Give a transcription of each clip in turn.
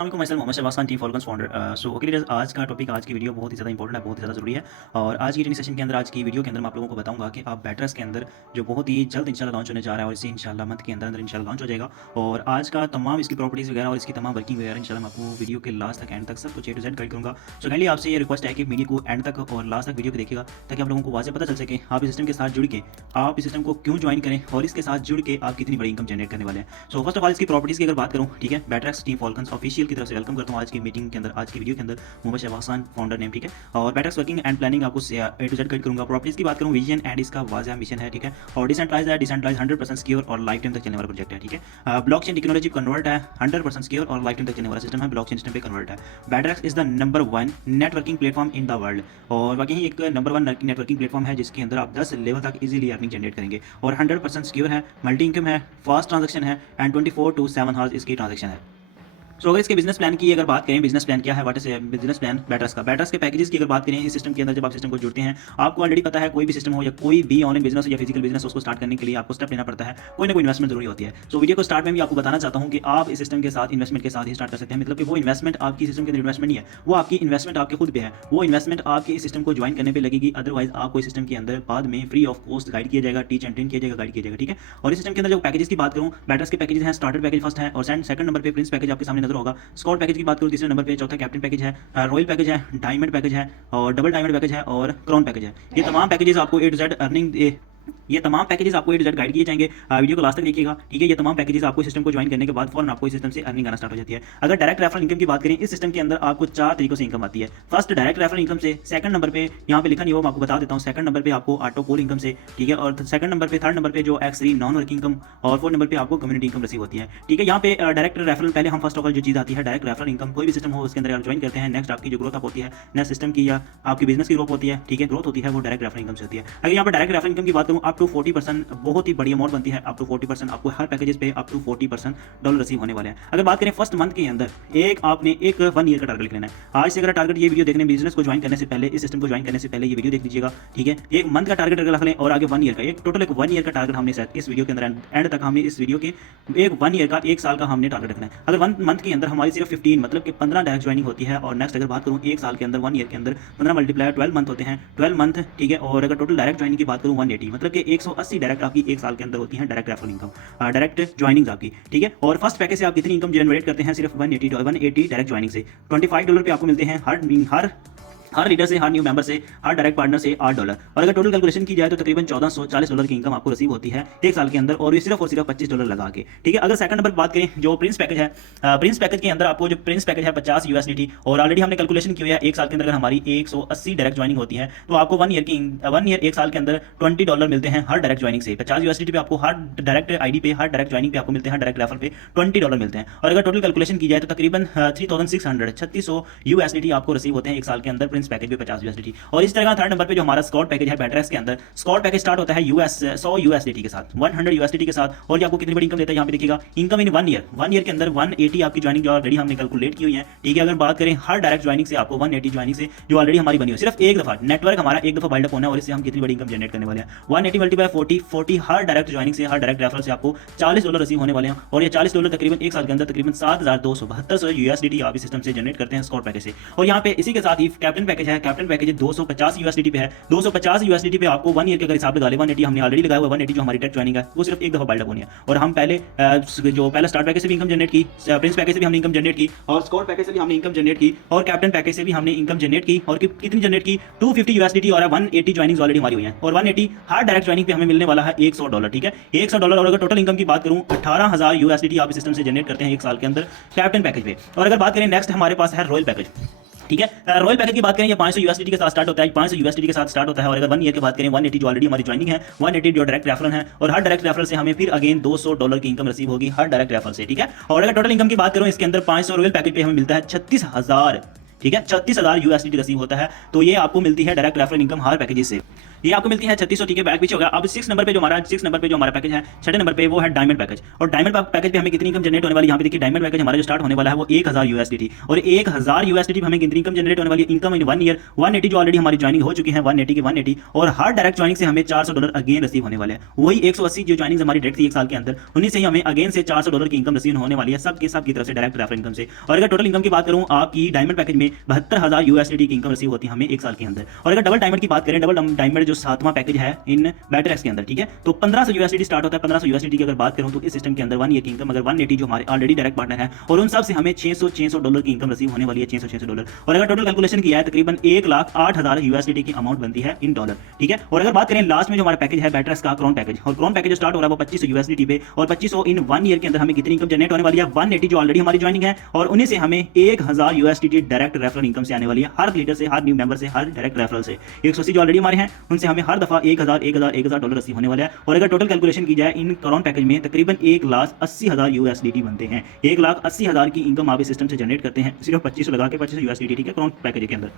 मैं Mohammad Shahbaz Khan team Falcons founder. So okay leaders, आज का टॉपिक, आज की वीडियो बहुत ही ज़्यादा इंपॉर्टेंट है, बहुत ही ज़्यादा ज़रूरी है। और आज की ट्रेनिंग सेशन के अंदर, आज की वीडियो के अंदर मैं आप लोगों को बताऊंगा कि आप बैटर्स के अंदर जो बहुत ही जल्द इंशाल्लाह लॉन्च होने जा रहा है और इसी इंशाल्लाह मंथ के अंदर अंदर इंशाल्लाह लॉन्च हो जाएगा। और आज का तमाम इसकी प्रॉपर्टीज़ वगैरह और इसकी तमाम वर्किंग वगैरह इंशाल्लाह मैं आपको वीडियो के लास्ट तक, एंड तक सब कुछ ए टू जेड गाइड करूँगा। सो काइंडली आपसे ये रिक्वेस्ट है कि वीडियो को एंड तक और लास्ट तक वीडियो को देखिएगा, ताकि आप लोगों को वाज़े पता चल सके आप इस सिस्टम के साथ जुड़ के आप इस सिस्टम को क्यों ज्वाइन करें और इसके साथ जुड़ के आप कितनी बड़ी इनकम जनरेट करने वाले हैं। सो फर्स्ट ऑफ ऑल इसकी प्रॉपर्टीज़ की अगर बात करूँ, ठीक है, बैटरएक्स टीम फॉल्कन्स ऑफिशियल की तरफ से वेलकम करता हूँ आज की मीटिंग के अंदर, आज की वीडियो के अंदर। मोहम्मद शहबाज खान फाउंडर नेम, ठीक है। और बैटरएक्स वर्किंग एंड प्लानिंग आपको ए टू जेड गाइड करूँगा। प्रॉपर्टीज़ की बात करूँ, विजन एंड इसका वाज़ह मिशन है, ठीक है। और डिसेंट्रलाइज है, डिसेंट्रलाइज 100% सिक्योर और लाइफ टाइम तक चलने वाला प्रोजेक्ट है, ठीक है। ब्लॉकचेन टेक्नोलॉजी कन्वर्ट है, 100% सिक्योर और लाइफ टाइम तक चलने वाला सिस्टम है, ब्लॉकचेन सिस्टम पे कन्वर्ट है। BetterX is the number 1 networking platform in the world, और बाकी ही एक नंबर 1 नेटवर्किंग प्लेटफॉर्म है जिसके अंदर आप 10 लेवल तक इजीली अर्निंग जनरेट करेंगे। और 100% सिक्योर है, मल्टी इनकम है, फास्ट ट्रांजेक्शन है एंड 24 to 7 आवर्स इसकी ट्रांजेक्शन है। सो अगर इसके बिजनेस प्लान की अगर बात करें, बिजनेस प्लान क्या है, what is business plan batters के पैकेजेस की अगर बात करें, इस सिस्टम के अंदर जब आप सिस्टम को जुड़ते हैं, आपको ऑलरेडी पता है कोई भी सिस्टम हो या कोई भी ऑनलाइन बिजनेस हो या फिजिकल बिजनेस, उसको स्टार्ट करने के लिए आपको स्टेप लेना पड़ता है, कोई ना कोई इन्वेस्टमेंट जरूरी होती है। सो वीडियो को स्टार्ट में भी आपको बताना चाहता हूँ कि आप इस सिस्टम के साथ इन्वेस्टमेंट के साथ ही स्टार्ट कर सकते हैं। मतलब कि वो इन्वेस्टमेंट आपकी सिस्टम के अंदर इन्वेस्टमेंट नहीं है, वो आपकी इन्वेस्टमेंट आपके खुद पे है, वो इन्वेस्टमेंट आपके इस सिस्टम को ज्वाइन करने पर लगेगी। अदरवाइज आपको इस सिस्टम के अंदर बाद में फ्री ऑफ कॉस्ट गाइड किया जाएगा, टीच एंड ट्रेन किया जाएगा, गाइड किया जाएगा, ठीक है। और इस सिस्टम के अंदर जो पैकेजेस की बात करूँ, बैटर्स के पैकेजेस हैं, स्टार्टर पैकेज फर्स्ट है और सेकंड नंबर पे प्रिंस पैकेज आपके सामने नजर होगा। स्कॉट पैकेज की बात करूँ तीसरे नंबर पे, चौथा कैप्टन पैकेज है, रॉयल पैकेज है, डायमंड पैकेज है और डबल डायमंड पैकेज है और क्राउन पैकेज है। ये तमाम पैकेजेस आपको ए टू जेड अर्निंग, ये तमाम पैकेजेस आपको ए टू जेड गाइड किए जाएंगे। वीडियो को लास्ट तक देखिएगा, ठीक है। ये तमाम पैकेजेस आपको सिस्टम को ज्वाइन करने के बाद फौरन आपको इस सिस्टम से अर्निंग आना स्टार्ट हो जाती है। अगर डायरेक्ट रेफरल इनकम की बात करें, इस सिस्टम के अंदर आपको 4 तरीकों से इनकम आती है। फर्स्ट डायरेक्ट रेफरल इनकम से, सेकंड नंबर पे यहाँ पे लिखा नहीं हो, मैं आपको बता देता हूँ। सेकंड नंबर पे आपको ऑटो कॉल इनकम से, ठीक है। और सेकंड नंबर पे, थर्ड नंबर पे जो एक्स3 नॉन वर्किंग इनकम, और फोर्थ नंबर पे आपको कम्युनिटी इनकम रिसीव होती है, ठीक है। यहाँ पे डायरेक्ट रेफरल पहले हम फर्स्ट ऑफ ऑल जो चीज़ आती है, डायरेक्ट रेफरल इनकम, कोई भी सिस्टम हो उसके अंदर आप ज्वाइन करते हैं, नेक्स्ट आपकी जो ग्रोथ अप होती है, नेक्स्ट सिस्टम की या आपकी बिजनेस की ग्रोथ होती है, ठीक है, ग्रोथ होती है, वो डायरेक्ट रेफरल इनकम से होती है। अगर यहाँ पर डायरेक्ट रेफरल इनकम की बात करूँ, अप टू 40%, बहुत ही बड़ी अमाउंट बनती है, अप टू 40% आपको हर पैकेजेस पे अप टू 40% डॉलर रिसीव होने वाले हैं। अगर बात करें फर्स्ट मंथ के अंदर, आपने एक 1 ईयर का टारगेट लिख लेना है। आज से अगर टारगेट, ये वीडियो देखने, बिजनेस को ज्वाइन करने से पहले, इस सिस्टम को ज्वाइन करने से पहले ये वीडियो देख लीजिएगा, ठीक है। एक मंथ का टारगेट अगर रख लें और आगे 1 ईयर का, एक टोटल एक 1 ईयर का टारगेट हमने सेट इस वीडियो के अंदर एंड तक हमने इस वीडियो के एक 1 ईयर का, 1 साल का हमने टारगेट रखना है। अगर 1 मंथ के अंदर हमारी सिर्फ 15, मतलब कि 15 डायरेक्ट ज्वाइनिंग होती है। और नेक्स्ट अगर बात करूँ 1 साल के अंदर, 1 ईयर के अंदर 15 मल्टीप्लाई 12 मंथ होते हैं, 12 मंथ, ठीक है। और अगर टोटल डायरेक्ट ज्वाइनिंग की बात करूँ 180, मतलब कि 180 डायरेक्ट आपकी 1 साल के अंदर होती है direct referral income, direct joining आपकी, ठीक है। और फर्स्ट पैकेज से आप कितनी इनकम जनरेट करते हैं, सिर्फ 180 डायरेक्ट ज्वाइनिंग से। $25 पे आपको मिलते हैं हर लीडर से, हर न्यू मेंबर से, हर डायरेक्ट पार्टनर से $8। और अगर टोटल कैलकुलेशन की जाए तो तकरीबन $1440 की इनकम आपको रिसीव होती है 1 साल के अंदर, और ये सिर्फ और सिर्फ $25 लगा के, ठीक है। अगर सेकंड नंबर पर बात करें, जो प्रिंस पैकेज है, प्रिंस पैकेज के अंदर आपको जो प्रिंस पैकेज है $50 USDT, और ऑलरेडी हमने कैलकुलेशन की हुई है 1 साल के अंदर अगर हमारी 180 डायरेक्ट ज्वाइनिंग होती है तो आपको 1 ईयर 1 साल के अंदर $20 मिलते हैं हर डायरेक्ट ज्वाइनिंग से। $50 USDT पे आपको हर डायरेक्ट आईडी पे, हर डायरेक्ट ज्वाइनिंग पे आपको मिलते हैं, डायरेक्ट रेफर पे $20 मिलते हैं। और अगर टोटल कैलकुलेशन की जाए तो तकरीबन 3600 USDT आपको रिसीव होते हैं 1 साल के अंदर प्रिंस पैकेज पे $50 USDT। और इस तरह का थर्ड नंबर पे जो हमारा स्कॉट पैकेज है बैटरएक्स के अंदर, स्कॉट पैकेज स्टार्ट होता है 100 USDT के साथ, 100 USDT के साथ। और ये आपको कितनी बड़ी इनकम देता है, यहाँ पे देखिएगा, इनकम इन 1 ईयर के अंदर 180 आपकी ज्वाइनिंग जो ऑलरेडी हमने कैलकुलेट की हुई है, ठीक है। अगर बात करें हर डायरेक्ट ज्वाइनिंग से आपको 180 ज्वाइनिंग से जो ऑलरेडी हमारी बनी हुई है, सिर्फ एक दफा नेटवर्क हमारा एक दफा बिल्ड अप होना है और इससे हम कितनी बड़ी इनकम जनरेट करने वाले हैं। 180 मल्टीप्लाई 40 हर डायरेक्ट ज्वाइनिंग से, हर डायरेक्ट रेफरल से आपको $40 रिसीव होने वाले हैं। और ये $40 तकरीबन 1 साल के अंदर तकरीबन 7272 USDT आप इस सिस्टम से जनरेट करते हैं स्कॉट पैकेज से। और यहाँ पे इसी के साथ ही कैप्टन पैकेज है, कैप्टन पैकेज 250 USDT पे है। 250 USDT पे आपको 1 ईयर के अगर हिसाब लगा ले, 180 हमने ऑलरेडी लगाया हुआ, 180 जो हमारी डायरेक्ट ज्वाइनिंग है वो सिर्फ एक दफा बिल्ड अप होनी है। और हम पहले जो पहला स्टार्ट पैकेज से भी इनकम जनरेट की, प्रिंस पैकेज से भी हमने इनकम जनरेट की, और स्कॉट पैकेज से भी हमने इनकम जनरेट की, और कैप्टन पैकेज से भी हमने इनकम जनरेट की। और कितनी जनरेट की, 250 USDT, और 180 ज्वाइनिंग ऑलरेडी हमारी हुई है। और 180 हर डायरेक्ट ज्वाइनिंग पे हमें मिलने वाला है $100, ठीक है, $100। और अगर टोटल इनकम की बात करूं 18000 USDT आप इस सिस्टम से जनरेट करते हैं 1 साल के अंदर कैप्टन पैकेज पे। और अगर बात करें नेक्स्ट हमारे पास है रॉयल पैकेज, ठीक है। रॉयल पैकेज की बात करें, ये 500 USDT के साथ स्टार्ट होता है, 500 USDT के साथ स्टार्ट होता है। और अगर 1 ईयर की बात करें, 180 जो ऑलरेडी हमारी ज्वाइनिंग है, 180 जो डायरेक्ट रेफरल है, और हर डायरेक्ट रेफरल से हमें फिर अगेन $200 की इनकम रिसीव होगी हर डायरेक्ट रेफरल से, ठीक है। और अगर टोटल इनकम की बात करूं, इसके अंदर 500 रॉयल पैकेज पे हमें मिलता है 36,000, ठीक है, 36,000 USDT रिसीव होता है। तो ये आपको मिलती है डायरेक्ट रेफरल इनकम हर पैकेज से। ये आपको मिलती है 3600, ठीक है, बैक पीछे होगा। अब 6 नंबर पे जो हमारा पैकेज है, 6 नंबर पे वो है डायमंड पैकेज। और डायमंड पैकेज पे हमें कितनी इनकम जनरेट होने वाली है, यहाँ पे देखिए डायमंड पैकेज हमारा जो स्टार्ट होने वाला है वो 1000 यूएसडीटी, और 1000 यूएसडीटी हमें कितनी इनकम जनरेट होने वाली है, इनकम इन 1 ईयर 180 जो ऑलरेडी हमारी ज्वाइनिंग हो चुकी है 180 की 180, और हर डायरेक्ट ज्वाइनिंग से हमें $400 अगेन रिसीव होने वाले हैं। वही 180 जो ज्वाइनिंग हमारी डायरेक्ट थी एक साल के अंदर, उन्हीं से ही हमें अगेन से $400 की इनकम रिसीव होने वाली है सबके सब की तरफ से डायरेक्ट रेफरल इनकम से। और अगर टोटल इनकम की बात करूं, आपकी डायमंड पैकेज में 72,000 यूएसडीटी की इनकम रिसीव होती है हमें एक साल के अंदर। और अगर डबल डायमंड की बात करें, डबल डायमंड जो 7वां पैकेज है इन बैटरएक्स के अंदर, ठीक है, तो 1500 यूएसडीटी स्टार्ट होता है। 1500 यूएसडीटी की अगर बात करूं तो इस सिस्टम के अंदर 1 ईयर की इनकम अगर 180 जो हमारे ऑलरेडी डायरेक्ट पार्टनर है, और उन सब से हमें $600 की इनकम रिसीव होने वाली है, $600। और अगर टोटल कैलकुलेशन किया है तकरीबन 1,08,000 यूएसडीटी की अमाउंट बनती है इन डॉलर, ठीक है। और अगर बात करें लास्ट में जो हमारा पैकेज है बैटरएक्स का क्राउन पैकेज, और क्राउन पैकेज जो स्टार्ट हो रहा है वो 2500 यूएसडीटी पे, और 2500 इन 1 ईयर के अंदर हमें कितनी इनकम जनरेट होने वाली है, 180 जो ऑलरेडी हमारी ज्वाइनिंग है, और उन्हीं से हमें 1000 यूएसडीटी डायरेक्ट रेफरल इनकम से आने वाली है, हर लीडर से, हर न्यू मेंबर से, हर डायरेक्ट रेफरल से। 180 जो ऑलरेडी हमारे हैं उनसे हमें हर दफा 1000 डॉलर रिसीव होने वाला है। और अगर टोटल कैलकुलेशन की जाए इन क्राउन पैकेज में तकरीबन 1,80,000 यूएसडीटी बनते हैं। 1,80,000 की इनकम आप इस सिस्टम से जनरेट करते हैं सिर्फ 2500 लगा के, 2500 यूएसडीटी, ठीक है, क्राउन पैकेज के अंदर।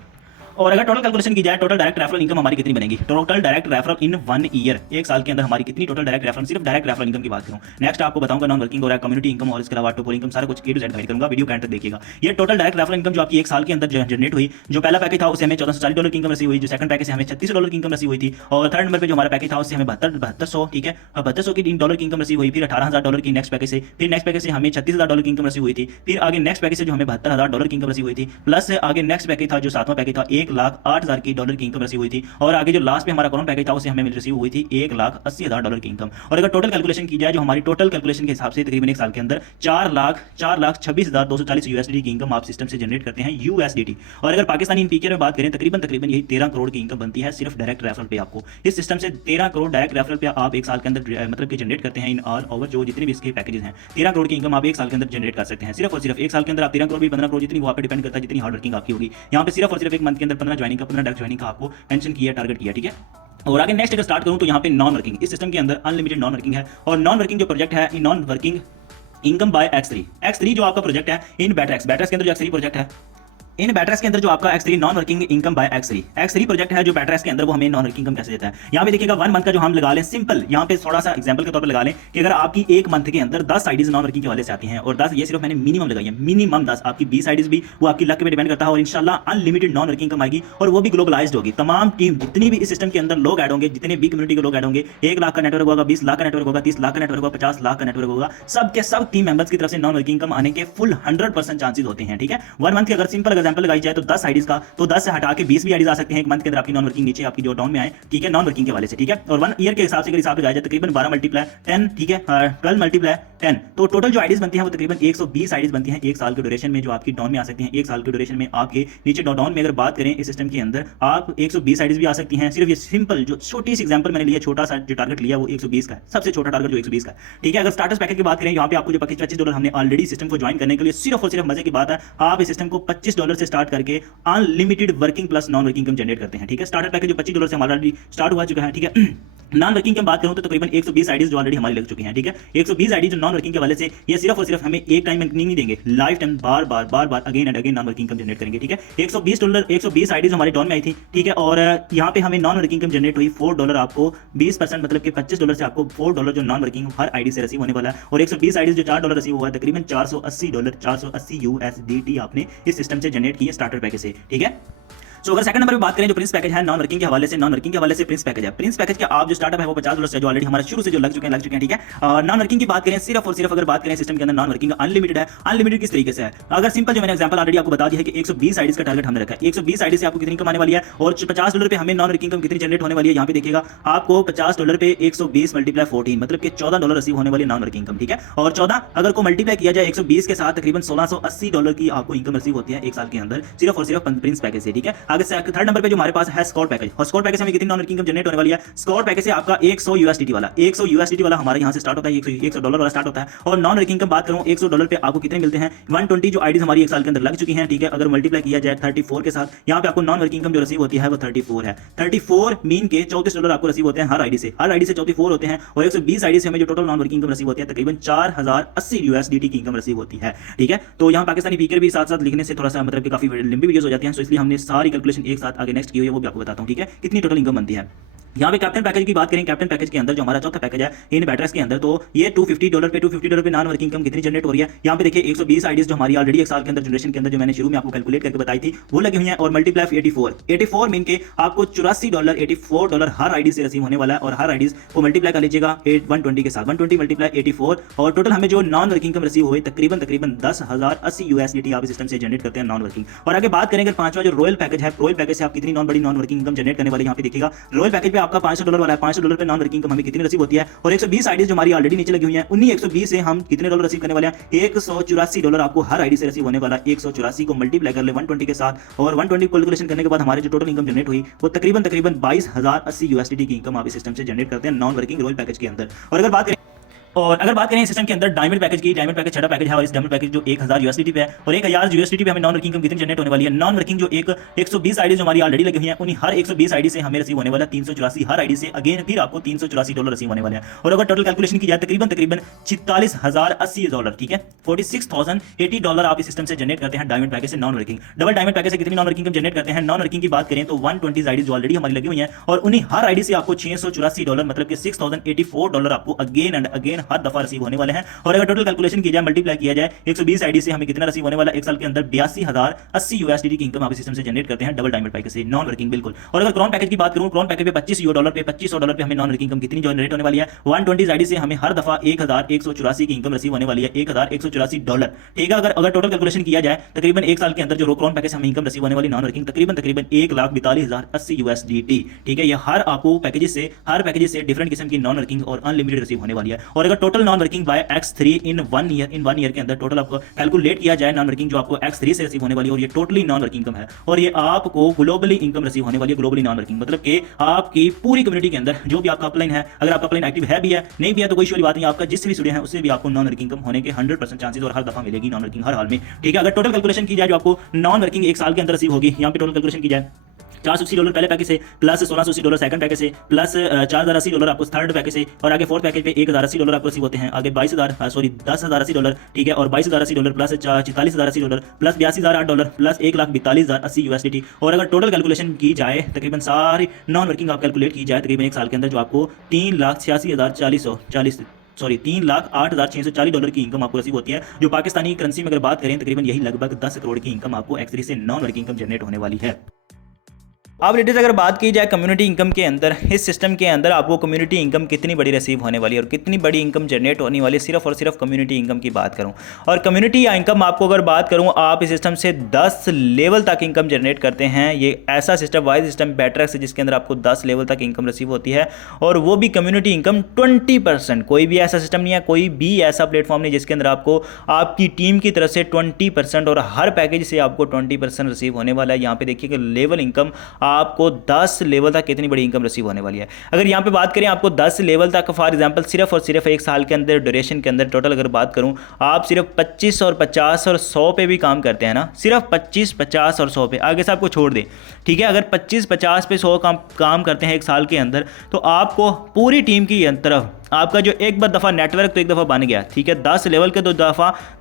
और अगर टोटल कैलकुलेशन की जाए टोटल डायरेक्ट रेफरल इनकम हमारी कितनी बनेगी, टोटल डायरेक्ट रेफरल इन 1 ईयर, एक साल के अंदर हमारी कितनी टोटल डायरेक्ट रेफरल, सिर्फ डायरेक्ट रेफरल इनकम की बात करूं। नेक्स्ट आपको बताऊंगा नॉन वर्किंग और कम्युनिटी इनकम, और इसके अलावा टोटल इनकम सारा कुछ ए टू जेड गाइड करूंगा, वीडियो एंड तक देखिएगा। ये टोटल डायरेक्ट रेफरल इनकम जो आपकी एक साल के अंदर जनरेट हुई, जो पहला पैकेज था उससे हमें $1440 की इनकम रिसीव हुई, जो सेकंड पैकेज से हमें $3600 की इनकम रिसीव हुई थी, और थर्ड नंबर पे जो हमारा पैकेज था उससे हमें 7200, ठीक है, 7200 की डॉलर की इनकम रिसीव हुई, फिर $18,000 की नेक्स्ट पैकेज से, फिर नेक्स्ट पैकेज से हमें $36,000 की इनकम रिसीव हुई थी, फिर आगे नेक्स्ट पैकेज से जो हमें $72,000 की इनकम रिसीव हुई थी, प्लस आगे नेक्स्ट पैकेज था जो 7वां पैकेज था $1,08,000 की डॉलर की इनकम रिसीव हुई थी, और आगे जो लास्ट में हमारा क्राउन पैकेज था उससे हमें रिसीव हुई थी $1,80,000 की इनकम। और अगर टोटल कैलकुलेशन की जाए, जो हमारी टोटल कैलकुलेशन के हिसाब से तकरीबन एक साल के अंदर 4,26,240 यूएसडीटी की इनकम आप सिस्टम से जनरेट करते हैं यूएसडीटी। और अगर पाकिस्तानी इंपीके में बात करें तकरीबन यही 13 करोड़ की इनकम बनती है सिर्फ डायरेक्ट रेफरल पे। आपको इस सिस्टम से 13 करोड़ डायरेक्ट रेफरल पे आप एक साल के अंदर मतलब कि जनरेट करते हैं इन ऑल ओवर जो जितने भी इसके पैकेजेस हैं। 13 करोड़ की इनकम आप एक साल के अंदर जनरेट कर सकते हैं, सिर्फ और सिर्फ एक साल के अंदर। आप 13 करोड़ भी 15 करोड़ जितनी वो आप पे डिपेंड करता है जितनी हार्ड वर्किंग आपकी होगी। यहाँ पे सिर्फ और सिर्फ एक मंथ के अंदर 15 ज्वाइनिंग का 15 डायरेक्ट ज्वाइनिंग का आपको मेंशन किया, टारगेट किया, ठीक है। और आगे नेक्स्ट अगर स्टार्ट करूं तो यहाँ पे नॉन वर्किंग, इस सिस्टम के अंदर अनलिमिटेड नॉन वर्किंग है। और नॉन वर्किंग जो प्रोजेक्ट है non working income by X3 जो आपका प्रोजेक्ट है इन बैटरएक्स के अंदर जो X3 प्रोजेक्ट है, इन बैटरएक्स के अंदर जो आपका X3 non working income by X3 project है जो बैटरएक्स के अंदर वो हमें नॉन वर्किंग इनकम कैसे देता है। यहाँ पे देखिएगा 1 मंथ का जो हम लगा लें सिंपल, यहाँ पे थोड़ा सा एग्जांपल के तौर पे लगा लें कि अगर आपकी एक मंथ के अंदर 10 आईडीज नॉन वर्किंग के वाले से आती हैं, और 10 ये सिर्फ मैंने मिनिमम लगाई है, मिनिमम 10, आपकी 20 आईडीज भी वो आपकी लक पे डिपेंड करता है, और इंशाल्लाह अनलिमिटेड नॉन वर्किंग इनकम आएगी, और वो भी ग्लोबलाइज्ड होगी। तमाम टीम जितनी भी इस सिस्टम के अंदर लोग ऐड होंगे, जितने भी कम्युनिटी के लोग ऐड होंगे, 1 लाख का नेटवर्क होगा, 20 लाख का नेटवर्क होगा, 30 लाख का नेटवर्क होगा, 50 लाख का नेटवर्क होगा, सबके सब टीम मेंबर्स की तरफ से नॉन वर्किंग इनकम आने के फुल 100% चांसेस होते हैं, ठीक है। 1 मंथ की अगर सिंपल एग्जांपल लगाई जाए तो 10 आईडीज का, तो 10 से हटा के 20 भी आईडीज आ सकते हैं एक मंथ के अंदर आपकी नॉन वर्किंग नीचे आपकी जो डाउन में आए, ठीक है, नॉन वर्किंग के वाले से, ठीक है। और 1 ईयर के हिसाब से अगर हिसाब लगाया जाए तकरीबन 12 मल्टीप्लाई 10, ठीक है, 12 मल्टीप्लाई 10, तो टोटल जो आईडीज बनती हैं वो तकरीबन 120 आईडीज बनती हैं एक साल के ड्यूरेशन में, जो आपकी डाउन में आ सकती हैं। एक साल के ड्यूरेशन में आपके नीचे डाउन में अगर बात करें इस सिस्टम के अंदर आप 120 आईडीज भी आ सकती हैं। सिर्फ ये सिंपल जो छोटी सी एग्जांपल मैंने लिया, छोटा सा जो टारगेट लिया वो 120 का है, सबसे छोटा टारगेट जो 120 का है, ठीक है। अगर स्टार्टर्स पैकेज की बात करें, यहाँ पे आपको जो $25 हमने ऑलरेडी सिस्टम को ज्वाइन करने के लिए सिर्फ और सिर्फ मजे की बात है, आप इस सिस्टम को $25 से स्टार्ट करके unlimited working plus non working income generate करते हैं, ठीक है। स्टार्टर पैकेज जो $25 से हमारा ऑलरेडी स्टार्ट हुआ चुका है, ठीक है। नॉन वर्किंग की बात करूं तो तकरीबन 120 आईडीज जो ऑलरेडी हमारी लग चुकी हैं, ठीक है। 120 आईडी जो नॉन वर्किंग के वाले से ये सिर्फ और सिर्फ हमें एक टाइम में नहीं देंगे, life time bar bar again and again non working income generate करेंगे, ठीक है। $120 आईडीज हमारे डाउन में आई थी, ठीक है। और यहाँ पे हमें नॉन वर्किंग इनकम जनरेट हुई $4, आपको 20% मतलब कि $25 से आपको $4 जो नॉन वर्किंग हर आईडी से रिसीव होने वाला है। और 120 आईडीज जो $4 रिसीव हुआ है, तकरीबन $480 यूएसडीटी आपने इस सिस्टम से जनरेट की है स्टार्टर पैकेज से, ठीक है। तो अगर सेकंड नंबर पे बात करें जो प्रिंस पैकेज है नॉन वर्किंग के हवाले से प्रिंस पैकेज है। प्रिंस पैकेज का आप जो स्टार्टअप है वो $50 से जो ऑलरेडी हमारा शुरू से जो लग चुके हैं, ठीक है। और नॉन वर्किंग की बात करें सिर्फ और सिर्फ अगर बात करें सिस्टम के अंदर नॉन वर्किंग अनलिमिटेड है। अनलिमिटेड किस तरीके से है, अगर सिंपल जो मैंने एग्जांपल ऑलरेडी आपको बता दिया है कि 120 आईडीज का टारगेट हमने रखा है। 120 आईडी से आपको कितनी कमाने वाली है, और $50 पे हमें नॉन वर्किंग इनकम कितनी जनरेट होने वाली है। यहाँ पे देखिएगा आपको $50 पे 120 मल्टीप्लाई 14 मतलब कि $14 रिसीव होने वाली नॉन वर्किंग इनकम, ठीक है। और 14 अगर को मल्टीप्लाई किया जाए 120 के साथ तकरीबन $1680 की आपको इनकम रिसीव होती है एक साल के अंदर सिर्फ और सिर्फ प्रिंस पैकेज से, ठीक है। आगे थर्ड नंबर पे जो हमारे पास है स्कॉट पैकेज, और स्कॉट पैकेज में कितनी नॉन वर्किंग इनकम जनरेट होने वाली है। स्कॉट पैकेज से आपका 100 यूएसडीटी वाला हमारे यहाँ से स्टार्ट होता है, $100 वाला स्टार्ट होता है। और नॉन वर्किंग इनकम बात करूं $100 पे आपको कितने मिलते हैं, 120 जो आईडीज हमारी एक साल के अंदर लग चुकी हैं, ठीक है। अगर मल्टीप्लाई किया जाए 34 के साथ, यहाँ पे आपको नॉन वर्किंग इनकम जो रिसीव होती है वो 34 है। 34 मीन के $34 आपको रिसीव होते हैं हर आईडी से 34 होते हैं। और 120 आईडी से हमें जो total non working income receive होती है तकरीबन 4080 यूएसडीटी की इनकम रिसीव होती है, ठीक है। तो यहाँ पाकिस्तानी पीकर भी साथ साथ लिखने से थोड़ा सा मतलब कि काफी लंबी वीडियोस हो जाती हैं, तो इसलिए हमने सारी कैलकुलेशन एक साथ आगे नेक्स्ट की हुई है, वो भी आपको बताता हूँ, ठीक है, कितनी टोटल इनकम बनती है। यहाँ पे कैप्टन पैकेज की बात करें, कैप्टन पैकेज के अंदर जो हमारा चौथा पैकेज है इन बैटर्स के अंदर, तो ये $250 पे नॉन वर्किंग इनकम कितनी जनरेट हो रही है। यहाँ पे देखिए 120 आईडीज जो हमारी ऑलरेडी एक साल के अंदर जनरेशन के अंदर जो मैंने शुरू में आपको कैलकुलेट करके बताई थी वो लगी हुई है, और मल्टीप्लाई 84 मीन के आपको $84 हर आईडी से रिसीव होने वाला है, और हर आईडीज को मल्टीप्लाई कर लीजिएगा 120 के साथ, 120 मल्टीप्लाई 84, और टोटल हमें जो नॉन वर्किंग इनकम रिसीव हुई तकरीबन 10,080 USDT आप इस सिस्टम से जनरेट करते हैं नॉन वर्किंग। और आगे बात करें अगर पांचवा जो रॉयल पैकेज है, रॉयल पैकेज से आप कितनी बड़ी नॉन वर्किंग इनकम जनरेट करने वाले, यहाँ पे देखिएगा रॉयल पैकेज पे आपका $500 वाला है, $500 पे नॉन वर्किंग इनकम हमें कितनी रिसीव होती है, और 120 आईडीज जो हमारी ऑलरेडी नीचे लगी हुई हैं, उन्हीं 120 से हम कितने डॉलर रिसीव करने वाले हैं, $184 आपको हर आईडी से रिसीव होने वाला। 184 को मल्टीप्लाई कर ले 120 के साथ, और 120 कैलकुलेशन करने के बाद हमारे जो टोटल इनकम जनरेट हुई वो तकरीबन 22,080 USDT की इनकम आप इस सिस्टम से जनरेट करते हैं नॉन वर्किंग रॉयल पैकेज के अंदर। और अगर बात करें इस सिस्टम के अंदर डायमंड पैकेज की, डायमंड पैकेज छठा पैकेज है, और इस डायमंड पैकेज जो 1000 USDT पे है, और 1000 USDT पे हमें नॉन वर्किंग इनकम कितनी जनरेट होने वाली है, नॉन वर्किंग जो 120 आईडी जो हमारी ऑलरेडी लगी हुई है, उन्हीं हर 120 आईडी से हमें रिसीव होने वाला 384 हर आईडी से, अगेन फिर आपको $384 रिसीव होने वाले हैं। और अगर टोटल कैलकुलेशन की जाए तकरीबन $46,080, ठीक है, $46,080 आप इस सिस्टम से जनरेट करते हैं डायमंड पैकेज से non working. Double diamond package से कितनी नॉन वर्किंग जनरेट करते हैं, नॉन वर्किंग की बात करें तो 120 आईडी जो ऑलरेडी हमारी लगी हुई है, और उन्हीं हर आईडी से आपको $684 मतलब कि $6,084 आपको अगेन एंड अगेन हर दफा रिसीव होने वाले हैं। और अगर टोटल कैलकुलेशन की जाए, मल्टीप्लाई किया जाए 120 आईडी से हमें कितना रिसीव होने वाला, एक साल के अंदर 82,080 USDT की इनकम आप इस सिस्टम से जनरेट करते हैं डबल डायमंड पैकेज से नॉन वर्किंग, बिल्कुल। और अगर क्राउन पैकेज की बात करूं, क्राउन पैकेज पे $25 पे हमें नॉन वर्किंग इनकम कितनी जनरेट होने वाली है, 120 आईडी से हमें हर दफा 1184 की इनकम रिसीव होने वाली है, $1184, ठीक है। अगर टोटल कैलकुलेशन किया जाए तकरीबन एक साल के अंदर जो क्राउन पैकेज हमें इनकम रिसीव होने वाली नॉन वर्किंग तकरीबन 1,42,080 USDT, ठीक है। ये हर आपको पैकेजेस से डिफरेंट किस्म की नॉन वर्किंग और अनलिमिटेड रिसीव होने वाली है। और अगर total non working bye X3 in one year के अंदर टोटल आपको कैलकुलेट किया जाए नॉन वर्किंग जो आपको X3 से रिसीव होने वाली है, और ये टोटली नॉन वर्किंग इनकम है, और ये आपको ग्लोबली इनकम रिसीव होने वाली है, ग्लोबली नॉन वर्किंग मतलब कि आपकी पूरी कम्युनिटी के अंदर जो भी आपका अपलाइन है, अगर आपका अपलाइन एक्टिव है भी है नहीं भी है तो कोई वाली बात नहीं, आपका जिससे भी स्टूडियो है उससे भी आपको नॉन वर्किंग इनकम होने के 100% चांसेस और हर दफा मिलेगी नॉन वर्किंग हर हाल में, ठीक है। अगर टोटल कैलकुलेशन की जाए जो आपको नॉन वर्किंग एक साल के अंदर रिसीव होगी, यहाँ पे टोटल कैलकुलेशन की जाए $480 पहले पैकेज से, प्लस $1680 सेकंड पैकेज से, प्लस $4080 आपको थर्ड पैकेज से, और आगे फोर्थ पैकेज पे $1080 आपको रिसीव होते हैं, आगे $10,080 ठीक है, और $22,080 प्लस $44,080 प्लस $82,008 प्लस $1,42,080 USDT। और अगर टोटल कैलकुलेशन की जाए तकरीबन सारी नॉन वर्किंग आप कैलकुलेट की जाए तकरीबन एक साल के अंदर जो आपको $3,08,640 की इनकम आपको रिसीव होती है, जो पाकिस्तानी करेंसी में अगर बात करें तकरीबन यही लगभग 10 करोड़ की इनकम आपको X3 से नॉन वर्किंग इनकम जनरेट होने वाली है। अब लेटेस्ट अगर बात की जाए कम्युनिटी इनकम के अंदर, इस सिस्टम के अंदर आपको कम्युनिटी इनकम कितनी बड़ी रिसीव होने वाली है और कितनी बड़ी इनकम जनरेट होने वाली है, सिर्फ और सिर्फ कम्युनिटी इनकम की बात करूं। और कम्युनिटी इनकम आपको अगर बात करूं, आप इस सिस्टम से 10 लेवल तक इनकम जनरेट करते हैं। ये ऐसा सिस्टम वाइज सिस्टम बैटरक्स है जिसके अंदर आपको 10 लेवल तक इनकम रिसीव होती है, और वो भी कम्युनिटी इनकम 20%। कोई भी ऐसा सिस्टम नहीं है, कोई भी ऐसा प्लेटफॉर्म नहीं जिसके अंदर आपको आपकी टीम की तरफ से 20% और हर पैकेज से आपको 20% रिसीव होने वाला है। यहाँ पे देखिए कि लेवल इनकम आपको 10 लेवल तक कितनी बड़ी इनकम रिसीव होने वाली है। अगर यहाँ पे बात करें आपको 10 लेवल तक फॉर एग्जांपल सिर्फ और सिर्फ एक साल के अंदर ड्यूरेशन के अंदर टोटल अगर बात करूँ, आप सिर्फ 25 और 50 और 100 पे भी काम करते हैं ना, सिर्फ 25, 50 और 100 पे, आगे से आपको छोड़ दें, ठीक है। अगर 25, 50 पे 100 काम करते हैं एक साल के अंदर, तो आपको पूरी टीम की तरफ आपका जो एक बार दफ़ा नेटवर्क तो एक दफ़ा बन गया, ठीक है। 10 लेवल के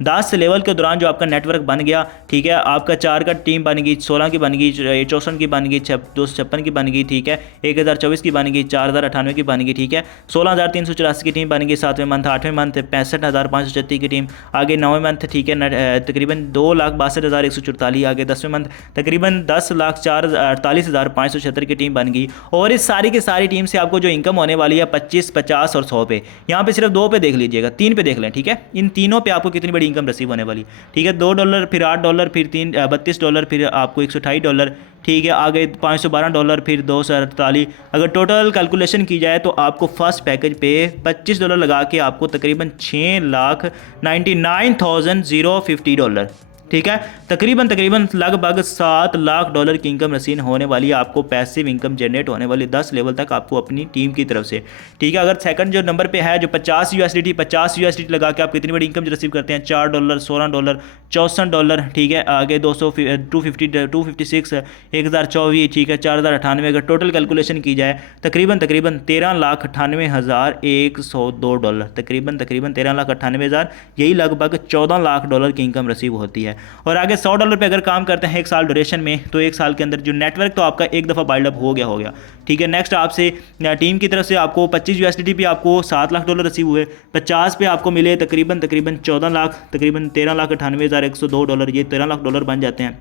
10 लेवल के दौरान जो आपका नेटवर्क बन गया, ठीक है, आपका 4 का टीम बन गई, 16 की बन गई, 64 की बन गई, 256 की बन गई, ठीक है, 1024 की बन गई, 4098 की बन गई, ठीक है, 16384 की टीम बन गई 7वें मंथ, 8वें मंथ 65,536 की टीम, आगे 9वें मंथ, ठीक है, तकरीबन 2,62,144, आगे 10वें मंथ तकरीबन 10,48,576 की टीम बन गई। और इस सारी की सारी टीम से आपको जो इनकम होने वाली है 25, 50 और 100 पे, यहाँ पे सिर्फ 2 पे देख लीजिएगा, 3 पे देख लें, ठीक है। इन तीनों पे आपको कितनी बड़ी इनकम रिसीव होने वाली, ठीक है। $2 फिर $8 फिर $32 फिर आपको $128, ठीक है, आगे $512 फिर $248। अगर टोटल कैलकुलेशन की जाए तो आपको फर्स्ट पैकेज पे $25 लगा के आपको तकरीबन $6,99,050, ठीक है, तकरीबन लगभग $7 लाख की इनकम रसीन होने वाली है आपको, पैसिव इनकम जनरेट होने वाली 10 लेवल तक आपको अपनी टीम की तरफ से, ठीक है। अगर सेकंड जो नंबर पे है जो 50 USDT लगा के आप कितनी बड़ी इनकम रिसीव करते हैं, $4, $16, $64, ठीक है, आगे 256, 1024, ठीक है, 4098। अगर टोटल कैलकुलेशन की जाए तकरीबन $13,98,102, तकरीबन $13,98,000, यही लगभग $14 लाख की इनकम रिसीव होती है। और आगे $100 पे अगर काम करते हैं एक साल ड्यूरेशन में, तो एक साल के अंदर जो नेटवर्क तो आपका एक दफ़ा बाइल्ड अप हो गया। ठीक है, नेक्स्ट आपसे टीम की तरफ से आपको 25 USDT पे आपको $7 लाख रिसीव हुए, 50 पे आपको मिले तकरीबन 14 लाख, तकरीबन $13,98,102, ये $13 लाख बन जाते हैं।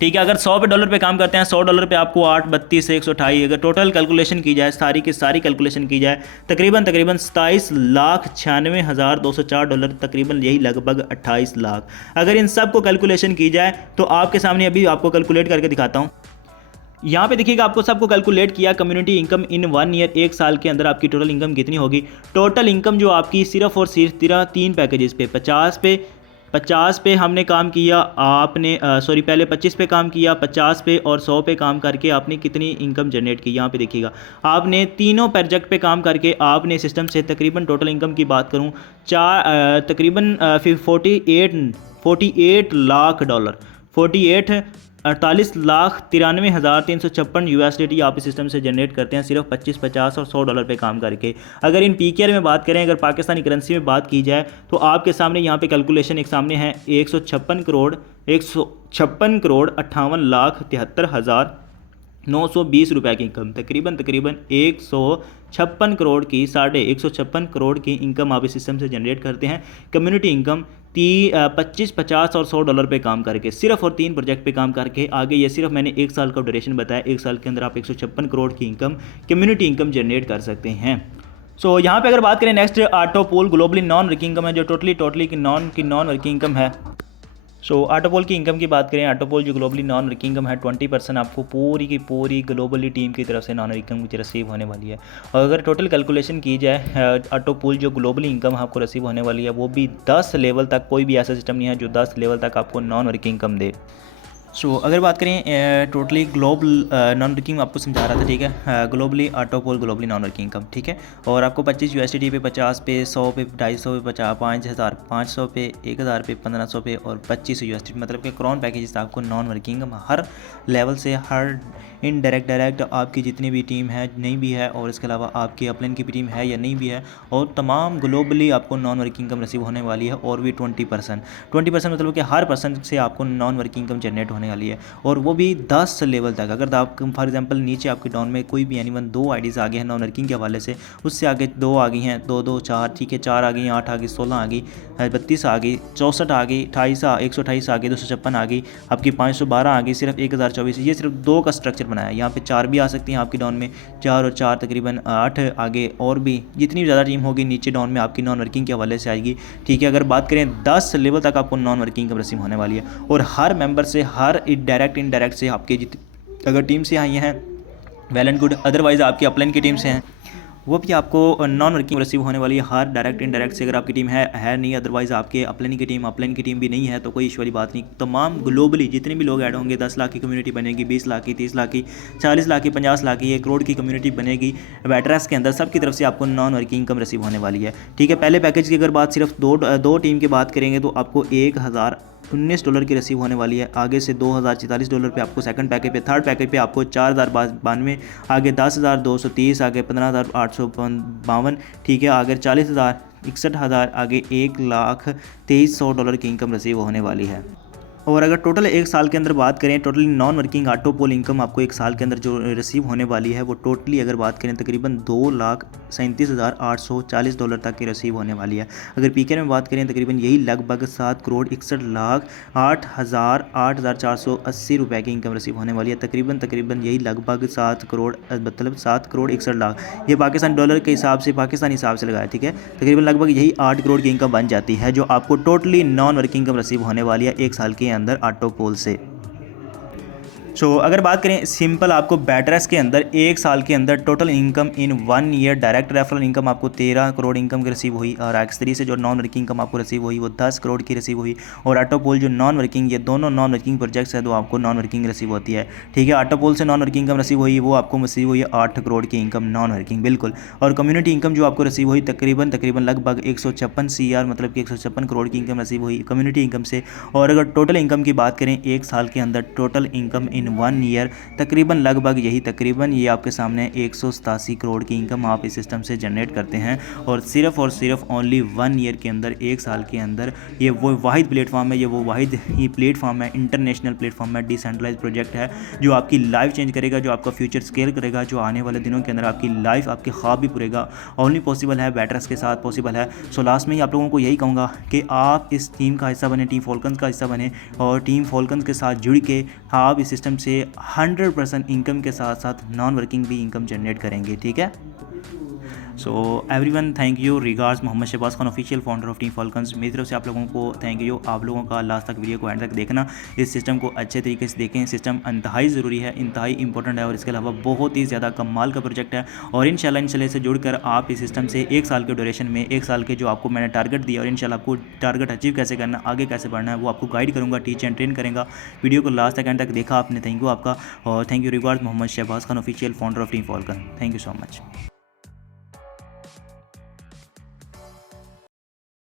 ठीक है, अगर 100 पे डॉलर पे काम करते हैं, $100 पे आपको 8, 32 से 128, अगर टोटल कैलकुलेशन की जाए, सारी की सारी कैलकुलेशन की जाए, तकरीबन $27,96,204, तकरीबन यही लगभग 28 लाख। अगर इन सब को कैलकुलेशन की जाए तो आपके सामने अभी आपको कैलकुलेट करके दिखाता हूँ। यहाँ पे देखिएगा, आपको सबको कैलकुलेट किया कम्युनिटी इनकम इन 1 ईयर, एक साल के अंदर आपकी टोटल इनकम कितनी होगी। टोटल इनकम जो आपकी सिर्फ और सिर्फ 3 पैकेजेस पे 50 पे हमने काम किया, आपने पहले 25 पे काम किया, 50 पे और 100 पे काम करके आपने कितनी इनकम जनरेट की। यहाँ पे देखिएगा, आपने तीनों प्रोजेक्ट पे काम करके आपने सिस्टम से तकरीबन टोटल इनकम की बात करूँ, तकरीबन 48 लाख डॉलर, 48,93,356 USDT आप इस सिस्टम से जनरेट करते हैं सिर्फ 25, 50 और $100 पे काम करके। अगर इन PKR में बात करें, अगर पाकिस्तानी करेंसी में बात की जाए, तो आपके सामने यहाँ पे कैलकुलेशन एक सामने है 156 करोड़ 58,73,920 रुपये की इनकम, तकरीबन 156 करोड़ की 156 करोड़ की इनकम आप इस सिस्टम से जनरेट करते हैं। कम्युनिटी इनकम 25, 50 और $100 पे काम करके, सिर्फ और 3 प्रोजेक्ट पे काम करके। आगे ये सिर्फ मैंने एक साल का ड्यूरेशन बताया, एक साल के अंदर आप 156 करोड़ की इनकम, कम्युनिटी इनकम जनरेट कर सकते हैं। सो यहाँ पे अगर बात करें next, autopool globally non working income है, जो टोटली की नॉन वर्किंग इनकम है। सो ऑटोपोल की इनकम की बात करें, ऑटोपोल जो ग्लोबली नॉन वर्किंग इनकम है, 20% आपको पूरी की पूरी ग्लोबली टीम की तरफ से नॉन वर्किंग इनकम रिसीव होने वाली है। और अगर टोटल कैलकुलेशन की जाए, ऑटोपोल जो ग्लोबली इनकम आपको रिसीव होने वाली है, वो भी 10 लेवल तक, कोई भी ऐसा सिस्टम नहीं है जो 10 लेवल तक आपको नॉन वर्किंग इनकम दे। अगर बात करें टोटली ग्लोबल नॉन वर्किंग आपको समझा रहा था, ठीक है, globally autopool globally non working income, ठीक है। और आपको 25 USDT पे, 50 पे, 100 पे, 250 पे, 5,500 पे, 1,000 पे, 1,500 पे और 25 USDT, मतलब कि क्रोन पैकेज आपको नॉन वर्किंग इनकम हर लेवल से, हर इनडायरेक्ट डायरेक्ट आपकी जितनी भी टीम है नहीं भी है, और इसके अलावा आपकी अपलाइन की भी टीम है या नहीं भी है, और तमाम ग्लोबली आपको नॉन वर्किंग इनकम रिसीव होने वाली है। और भी 20% मतलब कि हर पर्सन से आपको नॉन वर्किंग इनकम जनरेट होने वाली है, और वो भी 10 लेवल तक। अगर आप फॉर एग्जांपल नीचे आपके डाउन में कोई भी एनीवन 2 आईडीज़ आगे हैं नॉन वर्किंग के हवाले से, उससे आगे 2 आ गई हैं, 2, 2, 4, ठीक है, 4 आ गई, 8 आ गई, 16 आ गई, 32 आ गई, 64 आ गई, 128 आ गई, 256 आ गई, आपकी 512 आ गई, सिर्फ 1024। ये सिर्फ 2 का स्ट्रक्चर बनाया है। यहाँ पे 4 भी आ सकती हैं आपकी डाउन में, 4 और 4 तकरीबन 8 आगे, और भी जितनी ज़्यादा टीम होगी नीचे डाउन में आपकी नॉन वर्किंग के हवाले से आएगी, ठीक है। अगर बात करें 10 लेवल तक आपको नॉन वर्किंग इनकम रिसीव होने वाली है, और हर मेंबर से, हर डायरेक्ट इनडायरेक्ट से आपके अगर टीम से आई हैं वेल एंड गुड, अदरवाइज़ आपकी अपलाइन की टीम से हैं, वो भी आपको नॉन वर्किंग रिसीव होने वाली है। हर डायरेक्ट इनडायरेक्ट से अगर आपकी टीम है नहीं, अदरवाइज़ आपके अपलाइन की टीम भी नहीं है, तो कोई इशू वाली बात नहीं। तमाम ग्लोबली जितने भी लोग ऐड होंगे, 10 लाख की कम्युनिटी बनेगी, 20 लाख की, 30 लाख की, 40 लाख की, 50 लाख की, 1 करोड़ की कम्युनिटी बनेगी वेटरस के अंदर। सबकी तरफ से आपको नॉन वर्किंग इनकम रिसीव होने वाली है, ठीक है। पहले पैकेज की अगर बात सिर्फ दो टीम की बात करेंगे, तो आपको $1,019 की रिसीव होने वाली है। आगे से $2,044 पे आपको सेकंड पैकेज पे, थर्ड पैकेज पे आपको 4,092, आगे 10,230, आगे 15,852, ठीक है, आगे 40,000, 61,000, आगे $1,23,100 की इनकम रिसीव होने वाली है। और अगर टोटल एक साल के अंदर बात करें, टोटली नॉन वर्किंग ऑटोपोल इनकम आपको एक साल के अंदर जो रिसीव होने वाली है, वो टोटली अगर बात करें तकरीबन $2,37,840 तक की रिसीव होने वाली है। अगर PKR में बात करें, तकरीबन यही लगभग 7,61,08,8,480 रुपये की इनकम रिसीव होने वाली है। तकरीबन यही लगभग 7 करोड़, मतलब 7,61,00,000, ये पाकिस्तान डॉलर के हिसाब से, पाकिस्तानी हिसाब से लगाया, ठीक है। तकरीबन लगभग यही 8 करोड़ की इनकम बन जाती है, जो आपको totally non working income receive होने वाली है एक साल के अंदर ऑटोपोल से। अगर बात करें सिंपल, आपको बैटरस के अंदर एक साल के अंदर total income in 1 year, direct referral income आपको 13 करोड़ इनकम की रिसीव हुई, और X3 से जो नॉन वर्किंग इनकम आपको रिसीव हुई वो 10 करोड़ की रिसीव हुई, और ऑटोपोल जो नॉन वर्किंग, ये दोनों नॉन वर्किंग प्रोजेक्ट्स है, तो आपको नॉन वर्किंग रिसीव होती है, ठीक है। ऑटोपोल से नॉन वर्किंग इनकम रिसीव हुई, वो आपको रिसीव हुई 8 करोड़ की इनकम नॉन वर्किंग, बिल्कुल। और कम्युनिटी इनकम जो आपको रिसीव हुई तकरीबन लगभग 156 CR, मतलब कि 156 करोड़ की इनकम रिसीव हुई कम्युनिटी इनकम से। और अगर टोटल इनकम की बात करें एक साल के अंदर, total income in in 1 year तकरीबन लगभग यही तकरीबन ये आपके सामने 187 करोड़ की इनकम आप इस सिस्टम से जनरेट करते हैं और सिर्फ ओनली 1 ईयर के अंदर, 1 साल के अंदर। ये वो वाहिद प्लेटफॉर्म है, ये वो वाहिद ही प्लेटफॉर्म है, इंटरनेशनल प्लेटफॉर्म है, डिसेंट्रलाइज प्रोजेक्ट है जो आपकी लाइफ चेंज करेगा, जो आपका फ्यूचर स्केल करेगा, जो आने वाले दिनों के अंदर आपकी लाइफ, आपके ख्वाब भी पूरेगा। ओनली पॉसिबल है बैटर्स के साथ पॉसिबल है। सो लास्ट में ही आप लोगों को यही कहूँगा कि आप इस टीम का हिस्सा बने, टीम फॉल्कन्स का हिस्सा बने और टीम फॉल्कन्स के साथ जुड़ के आप इस सिस्टम से 100% इनकम के साथ साथ नॉन वर्किंग भी इनकम जनरेट करेंगे। ठीक है। So everyone, thank you. Regards Mohammad Shahbaz Khan, official founder of team Falcons. मेरी तरफ से आप लोगों को थैंक यू। आप लोगों का लास्ट तक वीडियो को एंड तक देखना, इस सिस्टम को अच्छे तरीके से देखें। सिस्टम इंतहाई ज़रूरी है, इंतहाई इंपॉर्टेंट है और इसके अलावा बहुत ही ज़्यादा कमाल का प्रोजेक्ट है और इंशाल्लाह से जुड़कर आप इस सिस्टम से 1 साल के ड्यूरेशन में, 1 साल के जो आपको मैंने टारगेट दिया और इंशाल्लाह आपको टारगेट अचीव कैसे करना, आगे कैसे बढ़ना है, वो आपको गाइड करूँगा, टीच एंड ट्रेन करेंगे। वीडियो को लास्ट तक एंड तक देखा आपने, थैंक यू आपका। और thank you regards Mohammad Shahbaz Khan, official founder of team Falcon. Thank you so much.